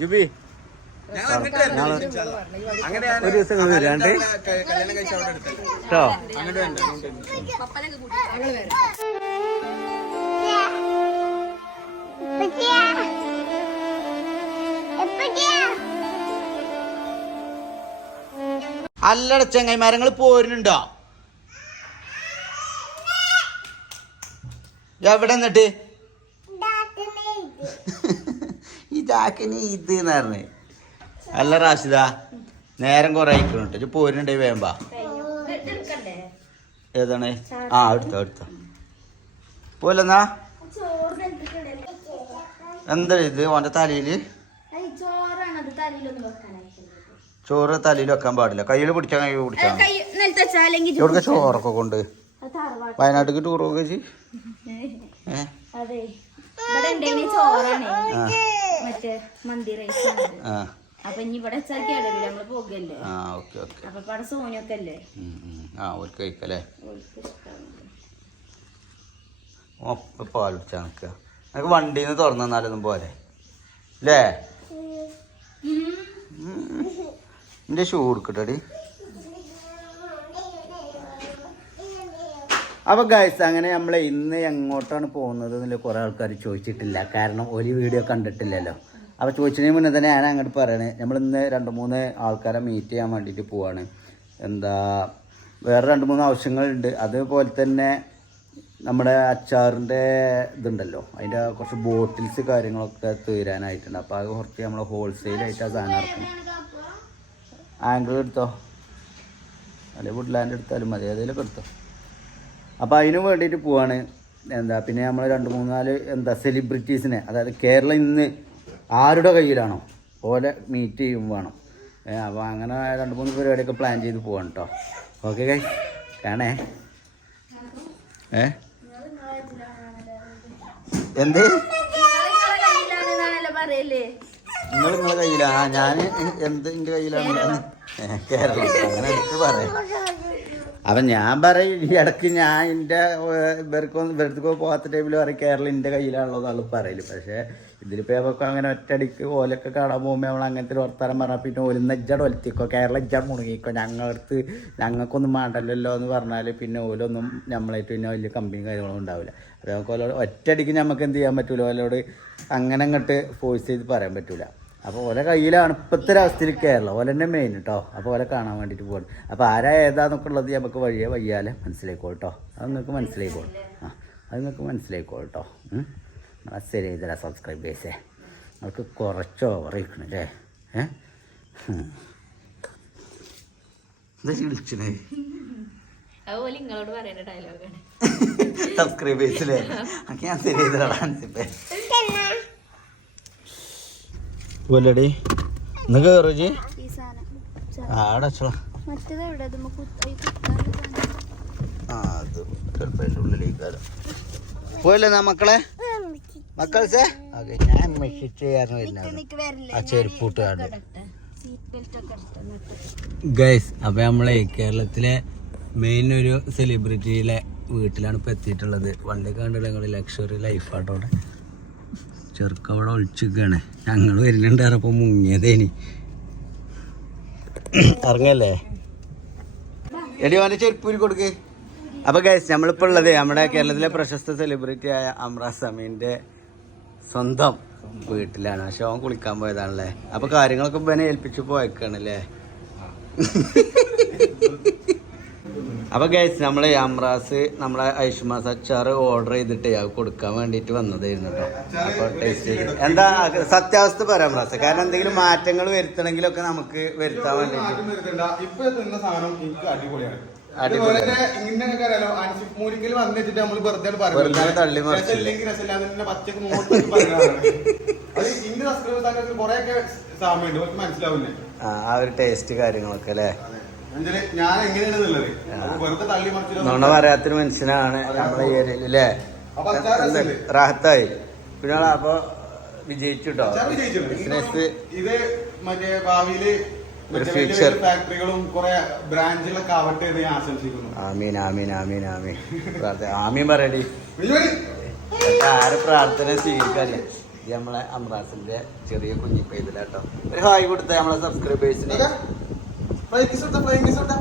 ജുബി. ഒരു ദിവസം വരാണ്ട് കേട്ടോ അല്ലട ചെങ്ങൈമാരങ്ങൾ പോരുന്നുണ്ടോ? എവിടെ എന്നിട്ട് ഇതാക്കിനി ഇത് എന്ന് പറഞ്ഞു. അല്ല റാഷിദ നേരം കുറെ ആയിക്കണോട്ട് പോരുന്നുണ്ടേ വേമ്പാ. ഏതാണ്? ആ എടുത്തോ എടുത്തോ. പോലെന്നാ എന്താ ഇത്? ഓന്റെ തലയിൽ ചോറാണത് തലയിലൊന്നും വെക്കാനായിട്ട് ചോറ് തലയിൽ വെക്കാൻ പാടില്ല. കയ്യിൽ പിടിച്ചാൽ കൈ പിടിച്ചാൽ ചോറൊക്കെ കൊണ്ട്. വയനാട്ടിലേക്ക് ടൂർ ഏ അതെ. ഇവിടെ ഉണ്ടെങ്കിൽ ചോറാണ്. ആ. മറ്റേ മന്തി റൈസ് ആ. അപ്പൊ ഇനി ഇവിടെ വെച്ചാൽ കേടല്ലേ നമ്മൾ പോകല്ലേ? ആ ഓക്കെ ഓക്കെ. അപ്പൊ ഇവിടെ സോനിയൊക്കെ അല്ലേ. ആ കഴിക്കല്ലേ? പാൽ നമുക്ക് വണ്ടിയിൽ നിന്ന് തുറന്നു തന്നാലൊന്നും പോരെ? അല്ലേ എന്റെ ഷൂ കൊടുക്കട്ടെടി. അപ്പൊ ഗൈസ് അങ്ങനെ നമ്മൾ ഇന്ന് എങ്ങോട്ടാണ് പോകുന്നത് എന്നുള്ള കുറേ ആൾക്കാർ ചോദിച്ചിട്ടില്ല. കാരണം ഒരു വീഡിയോ കണ്ടിട്ടില്ലല്ലോ. അപ്പോൾ ചോദിച്ചതിന് മുന്നേ തന്നെ ഞാൻ അങ്ങോട്ട് പറയണേ. നമ്മൾ ഇന്ന് രണ്ട് മൂന്ന് ആൾക്കാരെ മീറ്റ് ചെയ്യാൻ വേണ്ടിയിട്ട് പോവാണ്. എന്താ വേറെ രണ്ട് മൂന്ന് ആവശ്യങ്ങളുണ്ട്. അതുപോലെ തന്നെ നമ്മുടെ അച്ചാറിന്റെ ഇതുണ്ടല്ലോ. അതിന്റെ കുറച്ച് ബോട്ടിൽസ് കാര്യങ്ങളൊക്കെ തീരാനായിട്ടുണ്ട്. അപ്പോൾ അത് കുറച്ച് നമ്മൾ ഹോൾസെയിലായിട്ട് ആ സാധനം ഇറക്കണം. ആംഗിൾ എടുത്തോ? അല്ലെ വുഡ്ലാൻഡ് എടുത്താലും മതി. ഏതെങ്കിലും എടുത്തോ? അപ്പോൾ അതിനു വേണ്ടിയിട്ട് പോവാണ്. എന്താ പിന്നെ നമ്മൾ രണ്ട് മൂന്നാൽ എന്താ സെലിബ്രിറ്റീസിനെ അതായത് കേരളം ഇന്ന് ആരുടെ കയ്യിലാണോ ഓലെ മീറ്റ് ചെയ്യും വേണം. അപ്പോൾ അങ്ങനെ രണ്ട് മൂന്ന് പരിപാടിയൊക്കെ പ്ലാൻ ചെയ്ത് പോവാണ് കേട്ടോ ഓക്കെ കൈ കാണേ? ഏ? എന്ത്? നിങ്ങൾ നിങ്ങളെ കയ്യിലാണ് ഞാൻ എന്ത് എന്റെ കയ്യിലാണ് കേരളം. അങ്ങനെ എടുത്ത് പറയാം. അപ്പം ഞാൻ പറയും ഈ ഇടയ്ക്ക് ഞാൻ എന്റെ ഇവർക്കൊന്നും ഇവർക്കോ പോകാത്ത ടൈമിൽ പറയും കേരളം എന്റെ കയ്യിലാണുള്ളതാണ് പറയൽ. പക്ഷേ ഇതിലിപ്പോൾ നമുക്ക് അങ്ങനെ ഒറ്റയടിക്ക് ഓലൊക്കെ കാണാൻ പോകുമ്പോൾ നമ്മൾ അങ്ങനത്തെ ഒരു വർത്താനം പറഞ്ഞാൽ പിന്നെ ഓൽ നെജ്ജട് ഒലത്തിക്കോ കേരളം ഇജ്ജാട് മുണങ്ങിക്കോ ഞങ്ങളടുത്ത് ഞങ്ങൾക്കൊന്നും വേണ്ടല്ലോ എന്ന് പറഞ്ഞാൽ പിന്നെ ഓലൊന്നും നമ്മളായിട്ട് പിന്നെ വലിയ കമ്പിയും കാര്യങ്ങളും ഉണ്ടാവില്ല. അപ്പോൾ നമുക്ക് ഓലോട് നമുക്ക് എന്ത് ചെയ്യാൻ പറ്റില്ല ഓലോട് അങ്ങനെ അങ്ങോട്ട് ഫോഴ്സ് ചെയ്ത് പറയാൻ പറ്റൂല. അപ്പോൾ ഓലെ കയ്യിലാണ് ഇപ്പോഴത്തെ ഒരവസ്ഥയിൽ കേരളം. ഓല തന്നെ മെയിൻ കേട്ടോ അപ്പോൾ ഓലെ കാണാൻ വേണ്ടിയിട്ട് പോകണം അപ്പോൾ ആരാ ഏതാന്നൊക്കെ ഉള്ളത് നമുക്ക് വഴിയെ വയ്യാലെ മനസ്സിലായിക്കോ കേട്ടോ അത് നിങ്ങൾക്ക് മനസ്സിലായിക്കോളും. ആ അത് നിങ്ങൾക്ക് മനസ്സിലായിക്കോ കേട്ടോ നിങ്ങളെ ശരി ചെയ്തരാ സബ്സ്ക്രൈബേഴ്സേ നിങ്ങൾക്ക് കുറച്ച് ഓവർ ഇരിക്കണല്ലേ ഏ. എന്താ വിളിച്ചണേ? അതുപോലെ നിങ്ങളോട് പറയുന്ന ഡയലോഗാണ് സബ്സ്ക്രൈബേഴ്സിലെ ഞാൻ ശരി ചെയ്തരാ ഡാൻസിപ്പേ പോലടി ഇന്ന് കയറൂജി ഈ സാധനം ആ അവിടെ വെച്ചോ മറ്റേത് എവിടെ ആ അത് ചിലപ്പോൾ അതിന്റെ ഉള്ളിലേക്കാലോ പോയല്ലേ നാ മക്കളെ? മക്കൾസേ? ഓക്കെ ഞാൻ ആ എടുത്തിട്ട് ഗൈസ് അപ്പൊ നമ്മളെ കേരളത്തിലെ മെയിൻ ഒരു സെലിബ്രിറ്റിയിലെ വീട്ടിലാണ് ഇപ്പോൾ എത്തിയിട്ടുള്ളത്. വണ്ടി കണ്ടിട്ട് ഞങ്ങൾ ലക്ഷറി ലൈഫാട്ടോ അവിടെ? ചെറുക്ക അവിടെ ഒളിച്ചിരിക്കുകയാണ്. ഞങ്ങൾ വരുന്നുണ്ട് അപ്പൊ മുങ്ങിയതേനി. ഇറങ്ങല്ലേ? എടി അവന്റെ ചെരുപ്പൂരി കൊടുക്ക്. അപ്പോൾ ഗൈസ് നമ്മളിപ്പോൾ ഉള്ളത് നമ്മുടെ കേരളത്തിലെ പ്രശസ്ത സെലിബ്രിറ്റി ആയ അമ്ര സമീന്റെ സ്വന്തം വീട്ടിലാണ്. പക്ഷെ അവൻ കുളിക്കാൻ പോയതാണല്ലേ? അപ്പൊ കാര്യങ്ങളൊക്കെ ഇവനെ ഏൽപ്പിച്ചു പോയേക്കാണല്ലേ? അപ്പൊ ഗൈസ് നമ്മളെ യാമ്രാസ് നമ്മളെ ഐഷുമാസ് അച്ചാർ ഓർഡർ ചെയ്തിട്ട് അത് കൊടുക്കാൻ വേണ്ടിയിട്ട് വന്നതായിരുന്നു കേട്ടോ അപ്പോൾ ടേസ്റ്റ് എന്താ സത്യാവസ്ഥ പറയാം കാരണം എന്തെങ്കിലും മാറ്റങ്ങൾ വരുത്തണമെങ്കിലൊക്കെ നമുക്ക് വരുത്താൻ വേണ്ടിയിട്ട്. നമ്മൾ തള്ളി മറിച്ചില്ല. ആ ഒരു ടേസ്റ്റ് കാര്യങ്ങളൊക്കെ അല്ലേ? ഞാൻ എങ്ങനെയാണെന്നുള്ളത് അപ്പൊ വെറുതെ തള്ളി മറിച്ചില്ല നുണ പറയാത്തൊരു മനുഷ്യനാണ് നമ്മളെ ഏരിയയിൽ അല്ലേ? റാഹത്തായി. പിന്നെ അപ്പൊ വിജയിച്ചു കേട്ടോ അച്ചാർ ബിസിനസ് ഇത് മറ്റേ ഭാവിയിൽ ഒരു മറ്റേ വലിയ ഫ്യൂച്ചർ വലിയ ഫാക്ടറികളും കുറെ ബ്രാഞ്ചുകളൊക്കെ ആവട്ടെ എന്ന് ഞാൻ ആശംസിക്കുന്നു. ആമീൻ ആമീൻ ആമീൻ ആമീൻ. പ്രാർത്ഥന ആമീൻ പറയടി. ആരെ പ്രാർത്ഥന ഇത് നമ്മളെ അമ്രാസിന്റെ ചെറിയ കുഞ്ഞി പൈതലാട്ടോ ഒരു ഹായ് കൊടുത്ത നമ്മളെ സബ്സ്ക്രൈബേഴ്സിന്. കൊടുത്താ, കൊടുത്താ.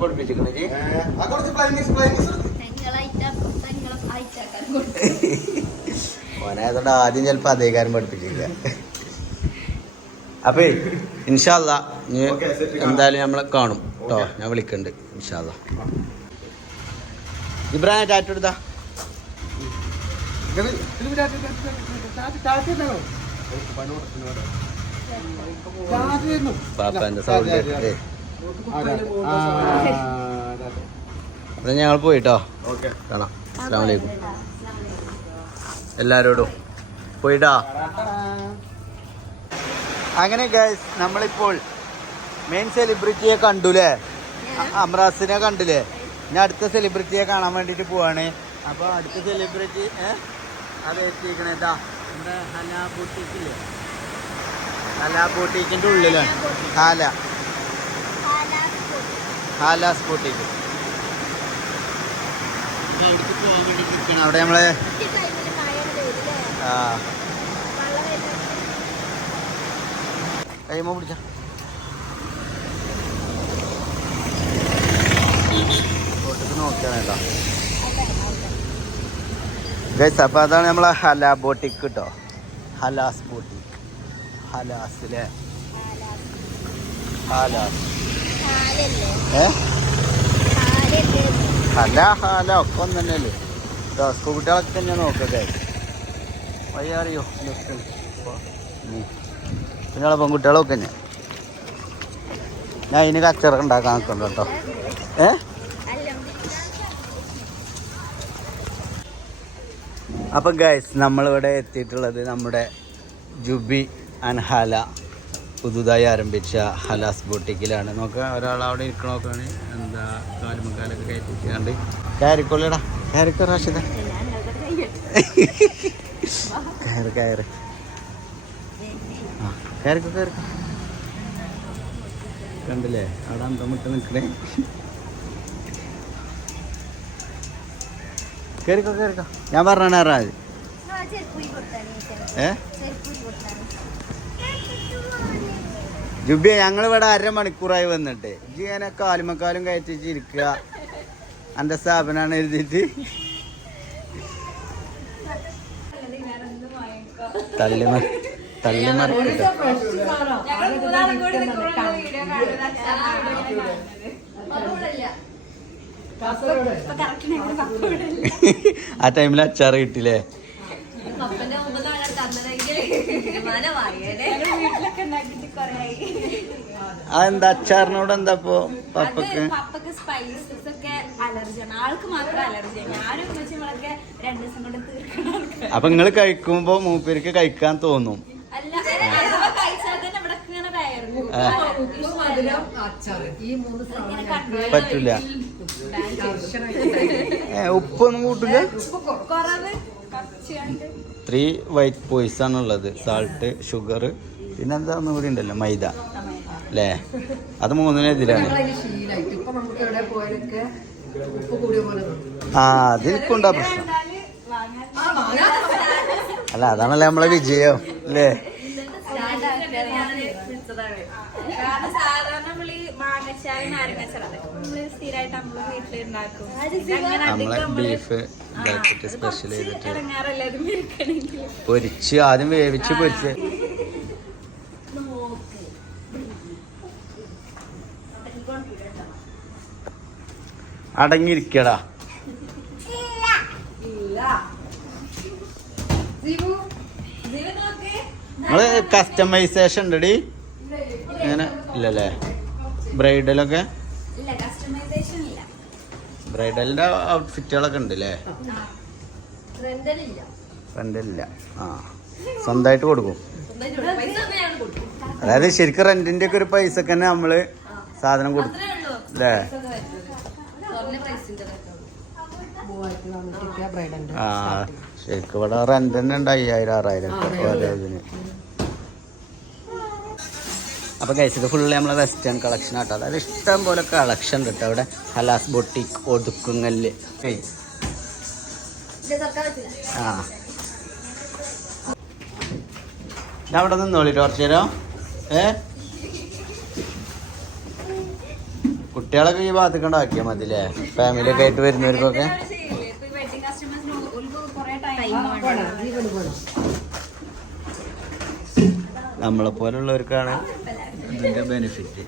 പഠിപ്പിച്ചിരിക്കണേ കുറച്ച് ഓനായതുകൊണ്ട് ആദ്യം ചിലപ്പോ കാര്യം പഠിപ്പിച്ചില്ല അപ്പേ ഇൻഷാല്ല എന്തായാലും നമ്മളെ കാണും കേട്ടോ ഞാൻ വിളിക്കണ്ട് ഇൻഷാല്ല ഇബ്രാഹിം ടാറ്റ എടുത്താ ചാറ്റ് ടാറ്റ, ടാറ്റ, ടാറ്റ, ടാറ്റ, ടാറ്റ. ടാറ്റ ആയിരുന്നു. പാപ്പാന്റെ സൗണ്ട് അപ്പൊ ഞങ്ങൾ പോയിട്ടോ? ഓക്കേ. കാണാം. അസ്സാം വലൈക്കും എല്ലാരോടും. പോയിട്ടാ? അങ്ങനെ ഗൈസ് നമ്മളിപ്പോൾ മെയിൻ സെലിബ്രിറ്റിയെ കണ്ടുല്ലേ അമ്രാസിനെ കണ്ടില്ലേ? ഇനി അടുത്ത സെലിബ്രിറ്റിയെ കാണാൻ വേണ്ടിട്ട് പോവാണ്. അപ്പൊ അടുത്ത സെലിബ്രിറ്റി അത് എത്തിക്കണേതാ നമ്മുടെ ഹനാ ബൂട്ടിക്കില്ലേ? ഹല ബൂട്ടിക്കിന്റെ ഉള്ളിലാണ് ഹാലാസ് ബോട്ടിക്ക് അവിടെ നമ്മളെ ആ. കൈമ പിടിച്ച. ബോട്ടിക്ക് കേട്ടോ. വേണ്ട ഗൈസ് അപ്പൊ അതാണ് നമ്മളെ ഹല ബോട്ടിക് കേട്ടോ. ഹലാസ് ബോട്ടിക് ഹലാസ്. അല്ലേ ഹലാസ് ഏ? ഹല ഹാല ഒക്കെ ഒന്ന് തന്നെയല്ലേ. സ്കൂൾ കുട്ടികളൊക്കെ തന്നെ നോക്കട്ടെ. വയ്യാറിയോ? പിന്നെ പെൺകുട്ടികളൊക്കെ തന്നെ. ഞാൻ അതിന് കച്ചറ ഉണ്ടാക്കാൻ നിൽക്കണ്ട കേട്ടോ. ഏ? അപ്പം ഗൈസ് നമ്മളിവിടെ എത്തിയിട്ടുള്ളത് നമ്മുടെ ജുബി ആൻഡ് ഹല പുതുതായി ആരംഭിച്ച ഹലാസ് ബോട്ടിക്കിലാണ്. നോക്കുക ഒരാൾ അവിടെ ഇരിക്കണോക്കാണ്. എന്താ കാലുമക്കാലൊക്കെ കയറ്റിക്കാണ്ട് കയറിക്കൊള്ളടാ കയറിക്കോ റാഷിദ. കയറ് കയറ്. ആ കയറിക്കോ കയറിക്കോ. കണ്ടില്ലേ അവിടെ എന്താ മുട്ട നിൽക്കണേ. കയറിക്കോ കയറിക്കോ. ഞാൻ പറഞ്ഞാണ് ഏ? ജുബിയ ഞങ്ങൾ ഇവിടെ അരമണിക്കൂറായി വന്നിട്ട്. ഇങ്ങനെ കാലുമക്കാലും കയറ്റിച്ചിരിക്കുക ഇരിക്കുക. എന്റെ സ്ഥാപനമാണ് എഴുതിയിട്ട്. തള്ളിമ തള്ളിമറിക്കട്ടെ ആ ടൈമിൽ അച്ചാറ് കിട്ടില്ലേ? വീട്ടിലൊക്കെ ഉണ്ടാക്കിട്ട് കൊറേ ആയി. ആ എന്താ അച്ചാറിനോട് എന്താ ഇപ്പൊ പപ്പക്ക്? പപ്പക്ക് സ്പൈസസ് ഒക്കെ അലർജിയാണ് ആൾക്ക് മാത്രം അലർജിയാണ് ഞാനും ഉമ്മച്ചിങ്ങളൊക്കെ രണ്ടു ദിവസം കൊണ്ട് തീർക്കണം. അപ്പൊ നിങ്ങൾ കഴിക്കുമ്പോ മൂപ്പേർക്ക് കഴിക്കാൻ തോന്നും. അല്ല കഴിച്ചാൽ തന്നെ ഇവിടെ ഇങ്ങനെ പറ്റൂല. ഉപ്പൊന്നും കൂട്ടില്ല കുറവ്? കുറച്ച് കണ്ട് ത്രീ വൈറ്റ് പോയിസ് ആണുള്ളത്. സാൾട്ട് ഷുഗർ പിന്നെ ഒന്നും കൂടി ഉണ്ടല്ലോ? മൈദ. അല്ലേ? അത് മൂന്നിനെതിരാണ്. ആ അതിൽക്കുണ്ടാ പ്രശ്നം. അല്ല അതാണല്ലേ നമ്മളെ വിജയം അല്ലേ കാരണം സാധാരണ നമ്മൾ നമ്മൾ സ്ഥിരമായിട്ട് നമ്മൾ വീട്ടിലുണ്ടാക്കും. നമ്മളെ നമ്മൾ ബീഫ് ബ്രാക്കറ്റ് സ്പെഷ്യൽ ചെയ്തിട്ട്. പൊരിച്ച് ആദ്യം വേവിച്ച് പൊരിച്ച്. അടങ്ങിയിരിക്കടാ. നമ്മൾ കസ്റ്റമൈസേഷൻ ഉണ്ടടി. അങ്ങനെ ഇല്ലല്ലേ? ബ്രൈഡലൊക്കെ? ഇല്ല കസ്റ്റമൈസേഷൻ ഇല്ല. ബ്രൈഡലിന്റെ ഔട്ട്ഫിറ്റുകളൊക്കെ ഉണ്ട് അല്ലേ റെന്റില്ല ആ സ്വന്തമായിട്ട് കൊടുക്കും. അതായത് ശരിക്കും റെന്റിന്റെ ഒക്കെ ഒരു പൈസ തന്നെ നമ്മൾ സാധനം കൊടുക്കും ഉള്ളൂ. അല്ലേ ആ ശരിക്കും ഇവിടെ റെന്റ് തന്നെ ഉണ്ട് അയ്യായിരം ആറായിരം ഒക്കെ ഓരോ ഇതിന്. അപ്പോൾ കഴിച്ചത് ഇത് ഫുള്ള് നമ്മളെ വെസ്റ്റേൺ കളക്ഷൻ ആട്ടോ. അതായത് ഇഷ്ടം പോലെ കളക്ഷൻ കേട്ടോ അവിടെ. ഹലാസ് ബൊട്ടിക് ഒതുക്കുങ്ങൽ. ആ. അവിടെ നിന്നോളി കുറച്ച് നേരം. ഏ? കുട്ടികളൊക്കെ ഈ ഭാഗത്തേക്ക് ഉണ്ടാക്കിയാൽ മതി അല്ലേ ഫാമിലി ഒക്കെ ആയിട്ട് വരുന്നവർക്കൊക്കെ. നമ്മളെ പോലുള്ളവർക്കാണ് ഇതിന്റെ ബെനിഫിറ്റ്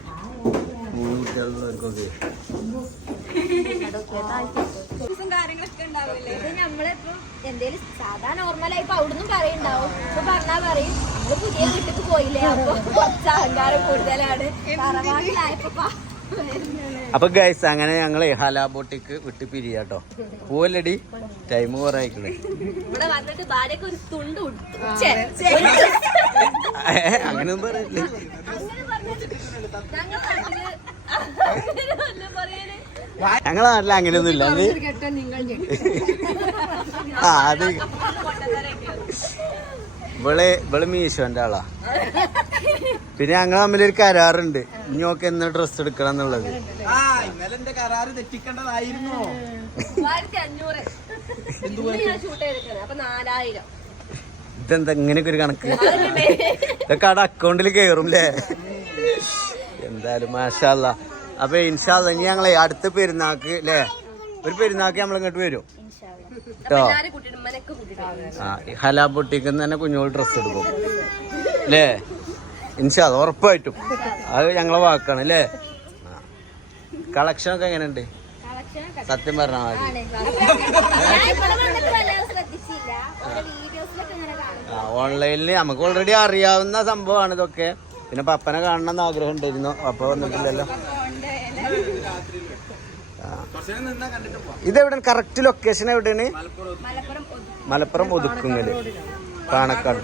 മൂന്ന് കുട്ടികളുള്ളവർക്കൊക്കെ കാര്യങ്ങളൊക്കെ ഉണ്ടാവില്ലേ? എന്തേലും പറഞ്ഞാ പുതിയ വീട്ടിൽ പോയില്ലേ? അപ്പൊ അഹങ്കാരം കൂടുതലാണ്. തറവാട്ടിലായപ്പോ അപ്പൊ ഗൈസ് അങ്ങനെ ഞങ്ങൾ ഹലാബോട്ടിക്ക് വിട്ട് പിരിയാട്ടോ പോവല്ലടി. ടൈം കുറെ ആയിക്കണേ ഇവിടെ വന്നിട്ട് ഭാര്യക്ക് ഒരു തുണ്ട് അങ്ങനെയൊന്നും പറയല്ലേ. ഞങ്ങളെ നാട്ടിൽ അങ്ങനെയൊന്നും ഇല്ല. ആ അത് ഇവൾ ഇവൾ മീശോന്റെ ആളാ. പിന്നെ ഞങ്ങൾ തമ്മിൽ ഒരു കരാറുണ്ട്. ഇനിയൊക്കെ എന്ന് ഡ്രസ് എടുക്കണം എന്നുള്ളത്. ഇതെന്താ ഇങ്ങനെയൊക്കെ ഒരു കണക്ക്? ഇതൊക്കെ അവിടെ അക്കൗണ്ടിൽ കയറും അല്ലേ എന്തായാലും മാഷല്ല അപ്പൊ ഇൻഷാല്ല ഇനി ഞങ്ങളെ അടുത്ത പെരുന്നാക്ക് അല്ലേ ഒരു പെരുന്നാക്ക് നമ്മൾ ഇങ്ങോട്ട് വരും. കേട്ടോ ഹലാ പൊട്ടിക്കുന്ന തന്നെ കുഞ്ഞോൾ ഡ്രസ്സ് എടുക്കും. അല്ലേ ഇൻഷാ അത് ഉറപ്പായിട്ടും. അത് ഞങ്ങളെ വാക്കാണ് അല്ലേ കളക്ഷൻ ഒക്കെ എങ്ങനെയുണ്ട്? സത്യം പറഞ്ഞാൽ മതി. ഓൺലൈനിൽ നമുക്ക് ഓൾറെഡി അറിയാവുന്ന സംഭവമാണ് ഇതൊക്കെ. പിന്നെ പപ്പനെ കാണണം എന്ന് ആഗ്രഹം ഉണ്ടായിരുന്നു. അപ്പൊ വന്നിട്ടില്ലല്ലോ. ഇതെവിടെ കറക്റ്റ് ലൊക്കേഷൻ എവിടെയാണ്? മലപ്പുറം ഒതുക്കുങ്ങൽ പാണക്കാട്.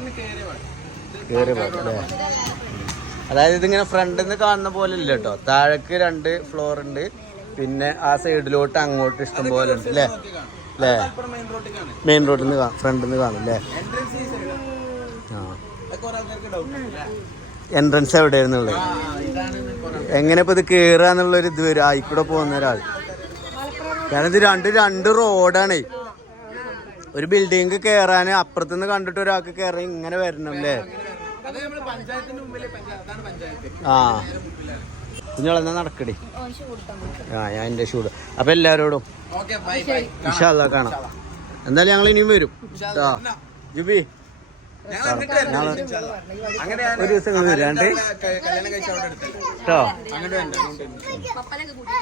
അല്ലേ? അതായത് ഇതിങ്ങനെ ഫ്രണ്ടിൽ നിന്ന് കാണുന്ന പോലെ ഇല്ല കേട്ടോ. താഴേക്ക് രണ്ട് ഫ്ലോർ ഉണ്ട്. പിന്നെ ആ സൈഡിലോട്ട് അങ്ങോട്ട് ഇഷ്ടം പോലെ ഉണ്ട് അല്ലേ? അല്ലേ? മെയിൻ റോഡിൽ നിന്ന് ഫ്രണ്ടിൽ നിന്ന് കാണും അല്ലേ? എൻട്രൻസ് ആ. എവിടെയായിരുന്നുള്ളത് എങ്ങനെ ഇപ്പൊ ഇത് കേറുക എന്നുള്ളൊരു ഇത് വരും. ആയിക്കൂടെ പോകുന്ന ഒരാൾ. കാരണം ഇത് രണ്ട് രണ്ട് റോഡാണ്. ഒരു ബിൽഡിംഗ് കേറാന് അപ്പുറത്തുനിന്ന് കണ്ടിട്ട് ഒരാൾക്ക് കയറി ഇങ്ങനെ വരണം അല്ലേ ആ കുഞ്ഞോളെന്നാ നടക്കടി? ആ ഞാൻ എന്റെ ഷൂട് അപ്പൊ എല്ലാരോടും ഇൻഷാല്ലാ കാണാം. എന്തായാലും ഞങ്ങൾ ഇനിയും വരും. ജുബി. ഒരു ദിവസം ഇങ്ങ് വരാണ്ട് കൂട്ടി